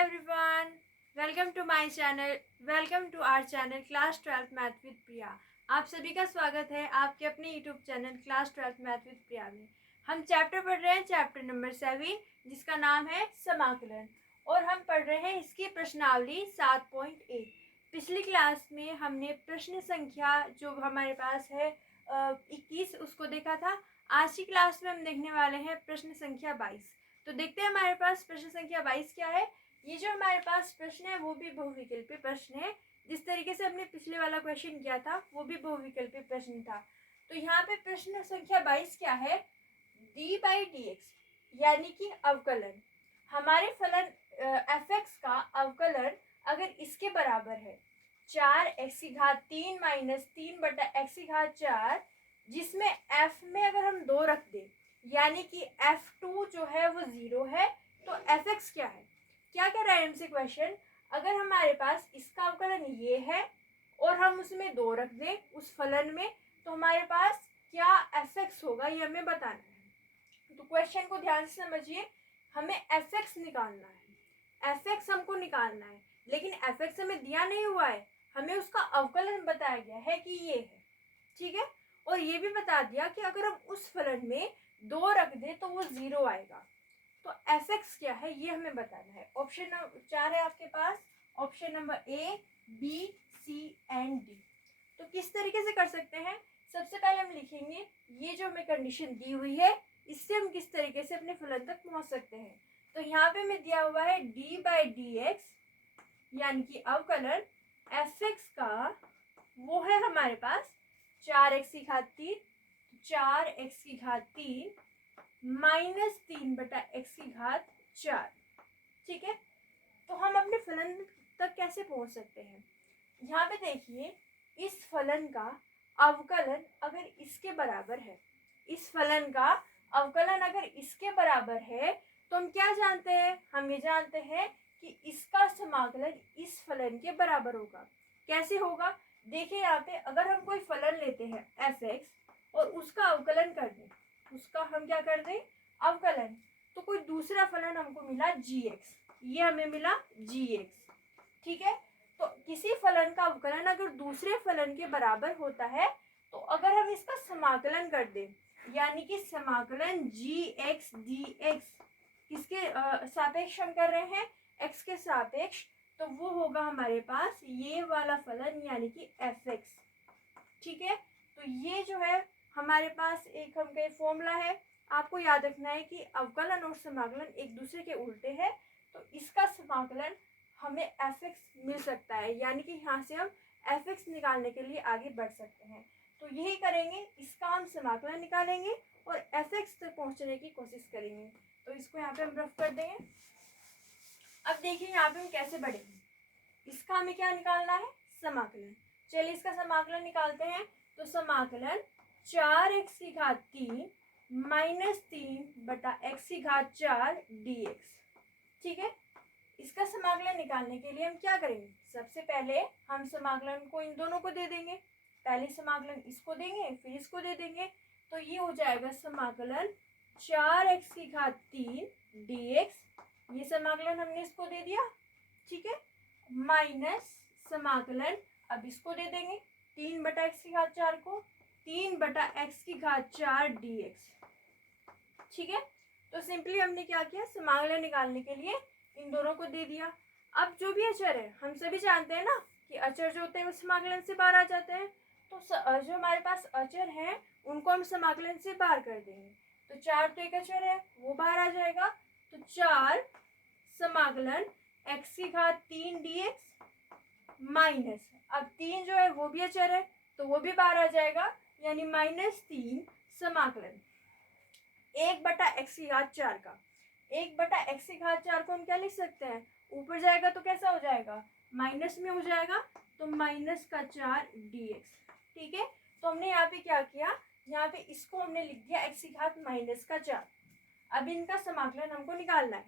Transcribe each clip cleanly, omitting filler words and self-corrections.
everyone, welcome to my channel. Welcome to our channel class 12th math with Priya. आप सभी का स्वागत है आपके अपने YouTube channel class 12th math with Priya में। हम चैप्टर पढ़ रहे हैं, चैप्टर नंबर 7, जिसका नाम है समाकलन, और हम पढ़ रहे हैं इसकी प्रश्नावली 7.1। पिछली क्लास में हमने प्रश्न संख्या जो हमारे पास है 21 उसको देखा था। आज की क्लास में हम देखने वाले हैं प्रश्न संख्या 22। तो देखते हैं हमारे पास प्रश्न संख्या 22 क्या है। ये जो हमारे पास प्रश्न है वो भी बहुविकल्पी प्रश्न है। जिस तरीके से हमने पिछले वाला क्वेश्चन किया था वो भी बहुविकल्पी प्रश्न था। तो यहाँ पे प्रश्न संख्या 22 क्या है, d/dx यानी कि अवकलन। हमारे फलन f(x) का अवकलन अगर इसके बराबर है 4x³ माइनस 3/x4, जिसमें f में अगर हम 2 रख दें यानी कि f2 जो है वो 0 है, तो f(x) क्या है। क्या कह रहा है हमसे क्वेश्चन, अगर हमारे पास इसका अवकलन ये है और हम उसमें 2 रख दें उस फलन में, तो हमारे पास क्या f(x) होगा ये हमें बताना है। तो क्वेश्चन को ध्यान से समझिए, हमें f(x) निकालना है। f(x) हमको निकालना है, लेकिन f(x) हमें दिया नहीं हुआ है, हमें उसका अवकलन बताया गया है कि ये है, ठीक है। और ये भी बता दिया कि अगर हम उस फलन में 2 रख दें तो वो 0 आएगा। तो f(x) क्या है ये हमें बताना है। ऑप्शन नंबर 4 है आपके पास, option number A, B, C and D। तो किस तरीके से कर सकते हैं, सबसे पहले हम लिखेंगे ये जो हमें कंडीशन दी हुई है इससे हम किस तरीके से अपने फलन तक पहुंच सकते हैं। तो यहाँ पे हमें दिया हुआ है d/dx यानी कि अवकलन f(x) का वो है हमारे पास 4x³ माइनस 3/x4, ठीक है। तो हम अपने फलन तक कैसे पहुंच सकते हैं, यहाँ पे देखिए इस फलन का अवकलन अगर इसके बराबर है, इस फलन का अवकलन अगर इसके बराबर है तो हम क्या जानते हैं, हम ये जानते हैं कि इसका समाकलन इस फलन के बराबर होगा। कैसे होगा, देखिए यहाँ पे अगर हम कोई फलन लेते हैं f(x) और उसका अवकलन कर दें, उसका हम क्या कर दें अवकलन, तो कोई दूसरा फलन हमको मिला g(x), ये हमें मिला g(x), ठीक है। तो किसी फलन का अवकलन अगर दूसरे फलन के बराबर होता है तो अगर हम इसका समाकलन कर दें यानी कि समाकलन g(x) dx किसके सापेक्ष हम कर रहे हैं, x के सापेक्ष, तो वो होगा हमारे पास ये वाला फलन यानी कि f(x), ठीक है। तो ये जो है हमारे पास एक हम कहीं फॉर्मूला है, आपको याद रखना है कि अवकलन और समाकलन एक दूसरे के उल्टे हैं। तो इसका समाकलन हमें f(x) मिल सकता है, यानी कि यहाँ से हम f(x) निकालने के लिए आगे बढ़ सकते हैं। तो यही करेंगे, इसका हम समाकलन निकालेंगे और f(x) तक पहुँचने की कोशिश करेंगे। तो इसको यहाँ पे हम रफ कर देंगे। अब देखिए यहाँ पे हम कैसे बढ़ेंगे, इसका हमें क्या निकालना है, समाकलन। चलिए इसका समाकलन निकालते हैं। तो समाकलन 4x³ माइनस 3/x4 dx, ठीक है। इसका समाकलन निकालने के लिए हम क्या करेंगे, सबसे पहले हम समाकलन को इन दोनों को दे देंगे, पहले समाकलन इसको देंगे फिर इसको दे देंगे। तो ये हो जाएगा समाकलन 4x³ dx, ये समाकलन हमने इसको दे दिया, ठीक है, माइनस समाकलन अब इसको दे देंगे 3/x4 को 3/x4 dx, ठीक है। तो सिंपली हमने क्या किया, समाकलन निकालने के लिए इन दोनों को दे दिया। अब जो भी अचर है, हम सभी जानते हैं ना कि अचर जो होते हैं वो समाकलन से बाहर आ जाते हैं। तो जो हमारे पास अचर हैं उनको हम समाकलन से बाहर कर देंगे। तो 4 तो एक अचर है वो बाहर आ जाएगा, तो 4 समाकलन x³ dx माइनस, अब 3 जो है वो भी अचर है तो वो भी बाहर आ जाएगा, यानी -3 समाकलन 1/x4 का 1/x4 को हम क्या लिख सकते हैं, ऊपर जाएगा तो कैसा हो जाएगा, माइनस में हो जाएगा, तो -4 dx, ठीक है। तो हमने यहाँ पे क्या किया, यहाँ पे इसको हमने लिख दिया x⁻⁻4। अब इनका समाकलन हमको निकालना है,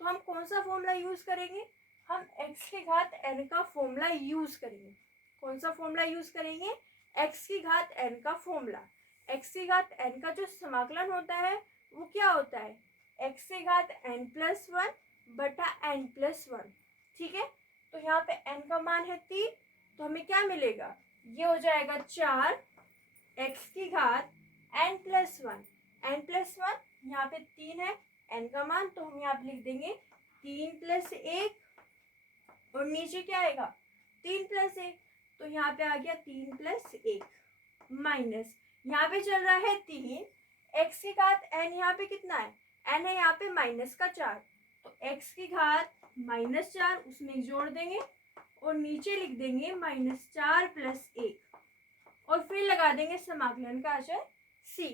तो हम कौन सा फॉर्मूला यूज करेंगे, हम x⁻n का फॉर्मूला यूज करेंगे। कौन सा फॉर्मूला यूज करेंगे, x⁻n का फॉर्मूला। x⁻n का जो समाकलन होता है वो क्या होता है, x⁻n+1 बटा n प्लस 1। ठीक है, तो यहाँ पे n का मान है 3, तो हमें क्या मिलेगा, ये हो जाएगा 4 x की घात n प्लस 1। n प्लस 1 यहाँ पे 3 है n का मान, तो हम यहाँ पे लिख देंगे 3 प्लस 1, और नीचे क्या आएगा 3 प्लस 1, तो यहाँ पे आ गया 3 प्लस 1 माइनस, यहाँ पे चल रहा है 3 x की घात n, यहाँ पे कितना है n है यहाँ पे माइनस का 4, तो x की घात -4 उसमें जोड़ देंगे और नीचे लिख देंगे -4 प्लस 1, और फिर लगा देंगे समाकलन का अचर c।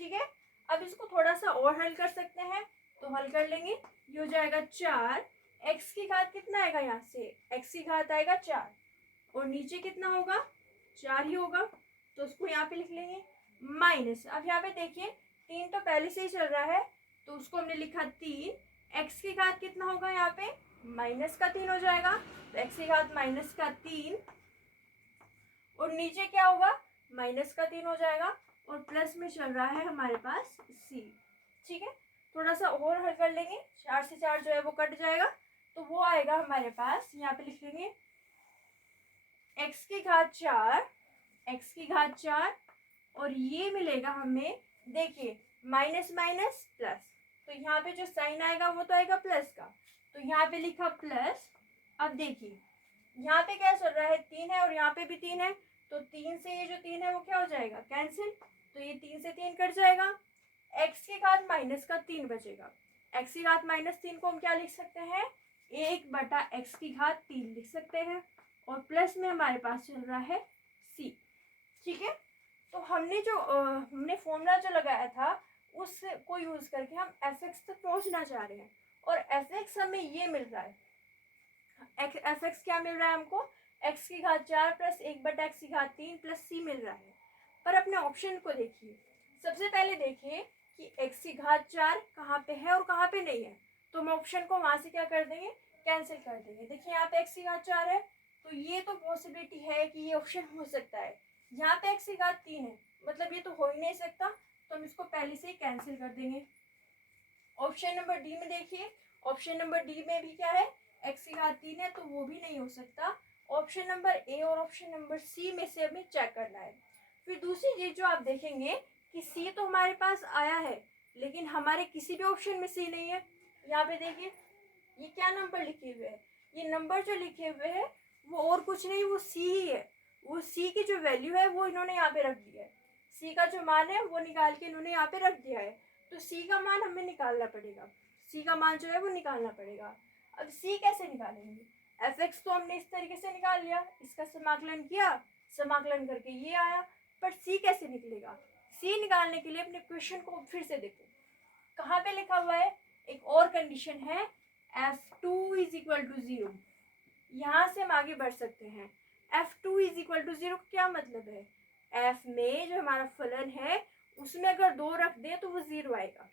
ठीक है, अब इसको थोड़ा सा और हल कर सकते हैं, तो हल कर लेंगे, ये हो जाएगा 4 x की घात कितना आएगा, यहाँ से x की घात आएगा 4, और नीचे कितना होगा 4 ही होगा, तो उसको यहाँ पे लिख लेंगे माइनस। अब यहाँ पे देखिए 3 तो पहले से ही चल रहा है, तो उसको हमने लिखा 3, x की घात कितना होगा यहाँ पे -3 हो जाएगा, तो x की घात -3, और नीचे क्या होगा -3 हो जाएगा, और प्लस में चल रहा है हमारे पास c। ठीक है, थोड़ा सा और हल कर लेंगे, 4 से 4 जो है वो कट जाएगा, तो वो आएगा हमारे पास, यहाँ पे लिख लेंगे x की घात 4, x की घात 4, और ये मिलेगा हमें, देखिए माइनस माइनस प्लस, तो यहाँ पे जो साइन आएगा वो तो आएगा प्लस का, तो यहाँ पे लिखा प्लस। अब देखिए यहाँ पे क्या चल रहा है 3 है और यहाँ पे भी 3 है, तो 3 से ये जो 3 है वो क्या हो जाएगा कैंसिल, तो ये 3 से 3 कट जाएगा, x की घात -3 बचेगा। x की घात -3 को हम क्या लिख सकते हैं, 1 बटा x की घात 3 लिख सकते हैं, और प्लस में हमारे पास चल रहा है c। ठीक है, तो हमने फॉर्मूला जो लगाया था उसको यूज करके हम fx तक पहुंचना चाह रहे हैं, और fx हमें ये मिल रहा है, fx क्या मिल रहा है हमको, x की घात 4 प्लस 1 बटा x की घात 3 प्लस c मिल रहा है। पर अपने ऑप्शन को देखिए, सबसे पहले देखिए कि x की घात 4 कहाँ पे है और कहाँ पे नहीं है, तो हम ऑप्शन को वहाँ से क्या कर देंगे, कैंसिल कर देंगे। देखिए यहाँ पे x की घात 4 है, तो ये तो पॉसिबिलिटी है कि ये ऑप्शन हो सकता है। यहाँ पे x की घात 3 है, मतलब ये तो हो ही नहीं सकता, तो हम इसको पहले से ही कैंसिल कर देंगे। ऑप्शन नंबर डी में देखिए, ऑप्शन नंबर डी में भी क्या है, x की घात 3 है, तो वो भी नहीं हो सकता। ऑप्शन नंबर ए और ऑप्शन नंबर सी में से हमें चेक करना है। फिर दूसरी चीज जो आप देखेंगे कि सी तो हमारे पास आया है, लेकिन हमारे किसी भी ऑप्शन में सी नहीं है। यहाँ पे देखिए ये क्या नंबर लिखे हुए हैं, ये नंबर जो लिखे हुए हैं वो और कुछ नहीं, वो सी ही है। वो सी की जो वैल्यू है वो इन्होंने यहाँ पे रख दिया है, सी का जो मान है वो निकाल के इन्होंने यहाँ पे रख दिया है, तो सी का मान हमें निकालना पड़ेगा, सी का मान जो है वो निकालना पड़ेगा। अब सी कैसे निकालेंगे, एफ एक्स तो हमने इस तरीके से निकाल लिया, इसका समाकलन किया, समाकलन करके ये आया, पर सी कैसे निकलेगा। सी निकालने के लिए अपने क्वेश्चन को फिर से देखो, कहाँ पे लिखा हुआ है, एक और कंडीशन है f2 = 0, यहाँ से हम आगे बढ़ सकते हैं। f2 = 0 क्या मतलब है, f में जो हमारा फलन है उसमें अगर 2 रख दें तो वो 0 आएगा।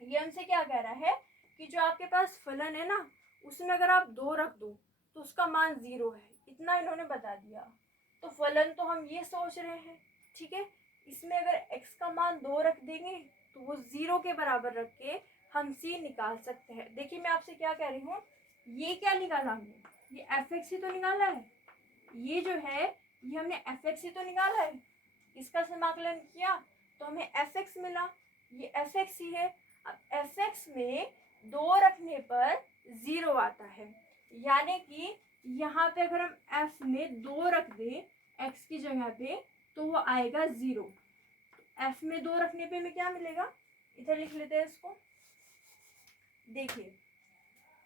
ये हमसे क्या कह रहा है कि जो आपके पास फलन है ना उसमें अगर आप 2 रख दो तो उसका मान 0 है, इतना इन्होंने बता दिया। तो फलन तो हम ये सोच रहे हैं, ठीक है, इसमें अगर x का मान 2 रख देंगे तो वो 0 के बराबर रख के हम c निकाल सकते हैं। देखिए मैं आपसे क्या कह रही हूँ, ये क्या निकाला हमने, ये fx ही तो निकाला है, ये जो है ये हमने fx ही तो निकाला है, इसका समाकलन किया तो हमें fx मिला, ये fx ही है। अब fx में 2 रखने पर 0 आता है, यानी कि यहाँ पे अगर हम f में 2 रख दें x की जगह पे तो वो आएगा 0। f में 2 रखने पे हमें क्या मिलेगा, इधर लिख लेते हैं इसको, देखिए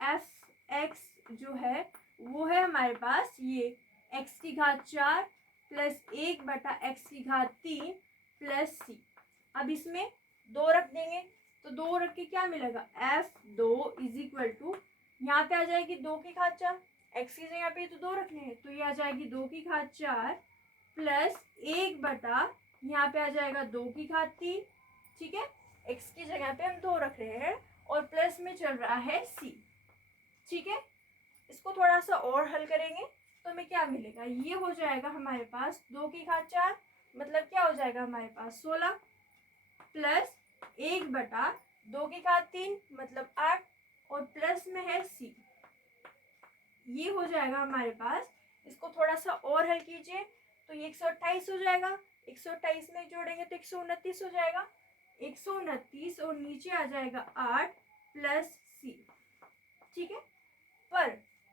f(x) जो है वो है हमारे पास ये x की घात 4 प्लस 1 बटा x की घात 3 प्लस c। अब इसमें 2 रख देंगे तो 2 रख के क्या मिलेगा, f2 = यहाँ पे आ जाएगी 2 की घात 4, x की जगह पे तो 2 रखने हैं तो ये आ जाएगी 2 की घात 4 प्लस 1 बटा यहाँ पे आ जाएगा 2 की घात 3। ठीक है, x की जगह पे हम 2 रख रहे हैं और प्लस में चल रहा है c। ठीक है, इसको थोड़ा सा और हल करेंगे तो हमें क्या मिलेगा, ये हो जाएगा हमारे पास 2 की घात 4, मतलब क्या हो जाएगा हमारे पास 16 प्लस 1 बटा 2 की घात 3 मतलब 8, और प्लस में है सी। ये हो जाएगा हमारे पास। इसको थोड़ा सा और हल कीजिए तो ये 128 हो जाएगा। 128 में जोड़ेंगे तो 129 हो जाएगा। 129 और नीचे आ जाएगा 8 प्लस सी। ठीक है, पर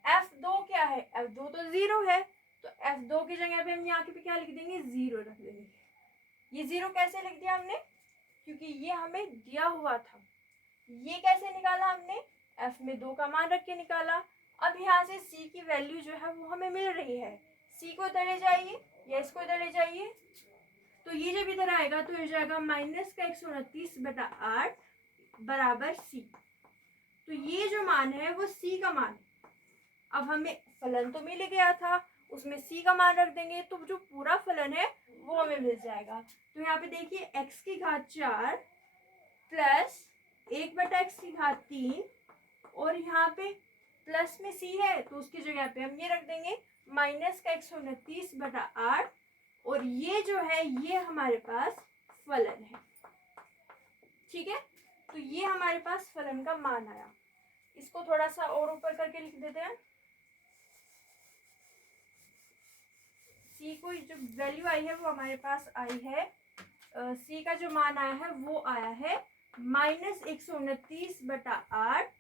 F2 क्या है? F2 तो 0 है, तो F2 की जगह पे हम यहाँ पे क्या लिख देंगे? 0 रख देंगे। ये 0 कैसे लिख दिया हमने? क्योंकि ये हमें दिया हुआ था। ये कैसे निकाला हमने? F में 2 का मान रख के निकाला। अब यहाँ से C की वैल्यू जो है वो हमें मिल रही है। C को इधर ले जाइए या इसको इधर ले जाइए, तो ये जब इधर आएगा तो हो जाएगा माइनस का 129/8 बराबर C। तो ये जो मान है वो C का मान है। अब हमें फलन तो मिल गया था, उसमें C का मान रख देंगे तो जो पूरा फलन है वो हमें मिल जाएगा। तो यहाँ पे देखिए x की घात 4 प्लस 1/x3 और यहाँ पे प्लस में C है तो उसकी जगह पे हम ये रख देंगे माइनस का 129/8 और ये जो है ये हमारे पास फलन है। ठीक है, तो ये हमारे पास फलन का मान आया। इसको थोड़ा सा और ऊपर करके लिख देते हैं। C को जो वैल्यू आई है वो हमारे पास आई है, C का जो मान आया है वो आया है माइनस 129/8।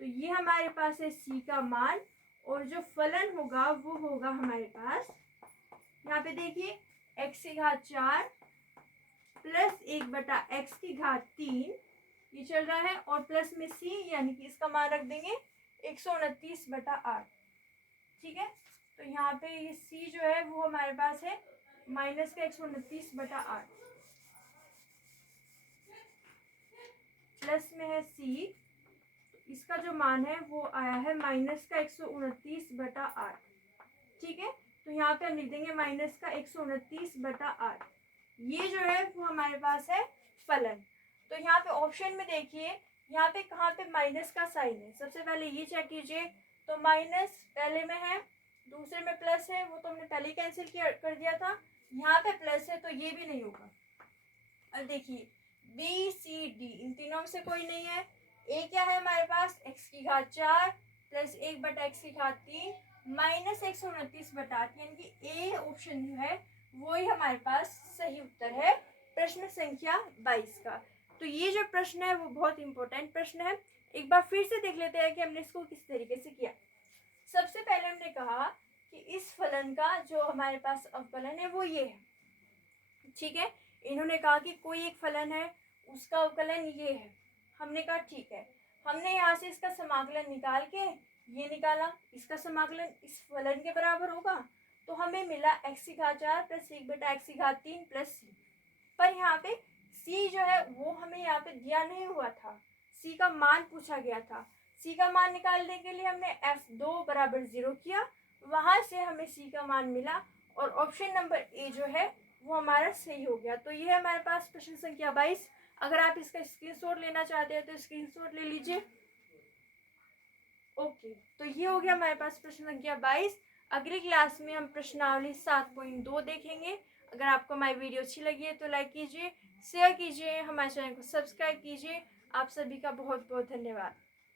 तो ये हमारे पास है C का मान और जो फलन होगा वो होगा हमारे पास, यहाँ पे देखिए x की घात 4 प्लस 1/x3 ये चल रहा है और प्लस में C यानी कि इसका मान रख देंगे 129/8। ठीक है, तो यहाँ पे ये C जो है वो हमारे पास है माइनस का 129/8 प्लस में है C, तो इसका जो मान है वो आया है माइनस का 129/8। ठीक है, तो यहाँ पे हम लिख देंगे माइनस का 129/8। ये जो है वो हमारे पास है फलन। तो यहाँ पे ऑप्शन में देखिए यहाँ पे कहाँ पे माइनस का साइन है, सबसे पहले ये चेक कीजिए। तो माइनस पहले में है, दूसरे में प्लस है, वो तो हमने पहले ही कैंसिल कर दिया था। यहाँ पे प्लस है तो ये भी नहीं होगा। अब देखिए बी सी डी इन तीनों में से कोई नहीं है। ए क्या है हमारे पास? x की घात 4 प्लस 1/x3 माइनस 129/8 यानी कि ए ऑप्शन जो है वो ही हमारे पास सही उत्तर है प्रश्न संख्या 22 का। तो ये जो प्रश्न है वो बहुत इंपॉर्टेंट प्रश्न है। एक बार फिर से देख लेते हैं कि हमने इसको किस तरीके से किया। सबसे पहले हमने कहा कि इस फलन का जो हमारे पास अवकलन है वो ये है। ठीक है, इन्होंने कहा कि कोई एक फलन है उसका अवकलन ये है। हमने कहा ठीक है, हमने यहाँ से इसका समाकलन निकाल के ये निकाला, इसका समाकलन इस फलन के बराबर होगा तो हमें मिला x की घात 4 प्लस 1/x3 प्लस सी। पर यहाँ पे c जो है वो हमें यहाँ पे दिया नहीं हुआ था, c का मान पूछा गया था। c का मान निकालने के लिए हमने f2 बराबर 0 किया, वहाँ से हमें c का मान मिला और ऑप्शन नंबर ए जो है वो हमारा सही हो गया। तो ये है हमारे पास प्रश्न संख्या 22। अगर आप इसका स्क्रीनशॉट लेना चाहते हैं तो स्क्रीनशॉट ले लीजिए। ओके, तो ये हो गया हमारे पास प्रश्न संख्या 22। अगली क्लास में हम प्रश्नावली 7.2 देखेंगे। अगर आपको हमारी वीडियो अच्छी लगी है तो लाइक कीजिए, शेयर कीजिए, हमारे चैनल को सब्सक्राइब कीजिए। आप सभी का बहुत बहुत धन्यवाद।